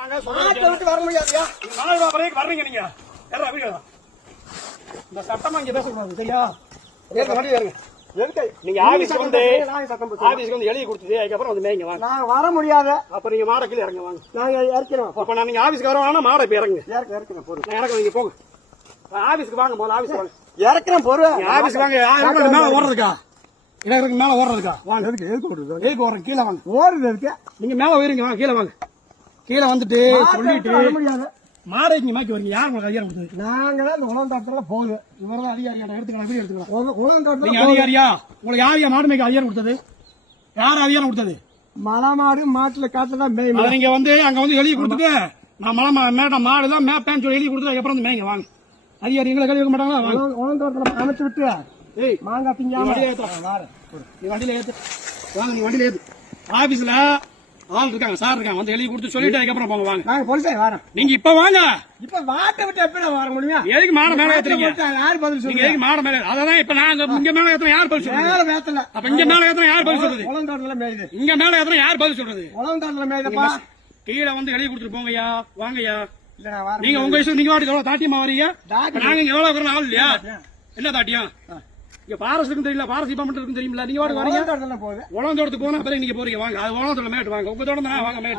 வர முடியாதுயா. வர்றீங்க நீங்க இந்த சட்டமா இங்க பேசக்கூடாது சரியா? நீங்க ஆபீஸ்க்கு வந்து எழுதி கொடுத்தது அதுக்கப்புறம் வந்து மேய்ங்க வாங்க. நான் வர முடியாது. அப்ப நீங்க மாட கீழே இறங்க வாங்க. நாங்க இறக்கிறோம். அப்ப நான் நீங்க ஆபீஸ்க்கு வரவானா மாட இப்ப இறங்க இறக்கிறேன் பொருள். இறக்க நீங்க போங்க. ஆபீஸ்க்கு வாங்க போல ஆபீஸ்க்கு வாங்க. இறக்கிறேன் பொருள். ஆபீஸ்க்கு வாங்க. மேல ஓடுறதுக்கா எனக்கு மேல ஓடுறதுக்கா வாங்க. எதுக்கு ஓடுறது? எதுக்கு ஓடுறேன்? கீழே வாங்க. ஓடுறது எதுக்கு? நீங்க மேல போயிருங்க வாங்க. கீழே வாங்க. கீழே வந்துட்டு சொல்லிட்டு வர முடியாது. மாடை நீங்க மாக்கி வரீங்க. யார் உங்களுக்கு அதிகாரம் கொடுத்தது? நாங்க தான் இந்த உலகத்தாத்துல போகுது. இவரதான் அதிகாரியா? எடுத்துக்கலாம். எப்படி எடுத்துக்கலாம்? உலகத்தாத்துல நீங்க அதிகாரியா? உங்களுக்கு யார் மாடு மேய்க்க அதிகாரம் கொடுத்தது? யார் அதிகாரம் கொடுத்தது? மலை மாடு மாட்டுல காட்டுல தான் மேயும். நீங்க வந்து அங்க வந்து எழுதி கொடுத்துட்டு நான் மலை மாடு தான் மேப்பேன்னு சொல்லி எழுதி கொடுத்து அதுக்கப்புறம் வந்து மேய்ங்க வாங்க. அதிகாரி எங்களை கழுவி வைக்க மாட்டாங்களா? வாங்க. உலகத்தாத்துல அமைச்சு விட்டு ஏய் மாங்காய் திங்காம நீ வண்டியில ஏத்து வாங்க. நீ வண்டியில ஏத்து. ஆபீஸ்ல ஆள் இருக்காங்க, சார் இருக்காங்க. வந்து எழுதி கொடுத்து சொல்லிட்டு அதுக்கப்புறம் போங்க வாங்க. நாங்க போலீஸா வரோம். நீங்க இப்ப வாங்க. இப்ப வாட்டை விட்டு எப்படி வர முடியும்? எதுக்கு மாட மேல ஏத்துறீங்க? யாரு பதில் நீங்க சொல்லுங்க? எதுக்கு மாட மேல? அதான் இப்ப நாங்க இங்க மேல ஏத்துறோம். யார் பதில் சொல்றது? மேல வேத்தல. அப்ப இங்க மேல ஏத்துறோம். யார் பதில் சொல்றது? உலகத்தாத்துல மேயுது. இங்க மேல ஏத்துறோம். யார் பதில் சொல்றது? உலகத்தாத்துல மேயுதப்பா. கீழே வந்து எழுதி கொடுத்துட்டு போங்கய்யா. வாங்கய்யா. இல்ல நான் வரேன். நீங்க உங்க இஷ்டம். நீங்க வாட்டி எவ்வளவு தாட்டியமா வரீங்க? நாங்க இங்க எவ்வளவு இருக்கிற ஆள் இல்லையா? என்ன தாட்டியம்? இங்க பாரஸ்ட் தெரியல, பாரஸ் டிபார்ட்மெண்ட் இருக்குன்னு தெரியுமில்ல? நீங்க வாட்டி வரீங்க. உலகத்தாத்துல போகுது. உலகம் தோட்டத்துக்கு போனா பிறகு நீங்க போறீங்க வாங்க. அது உலகம் தோட்டம் மேட்டு வாங்க. உங்க தோட்டம் தான் வாங்க மேட்டு.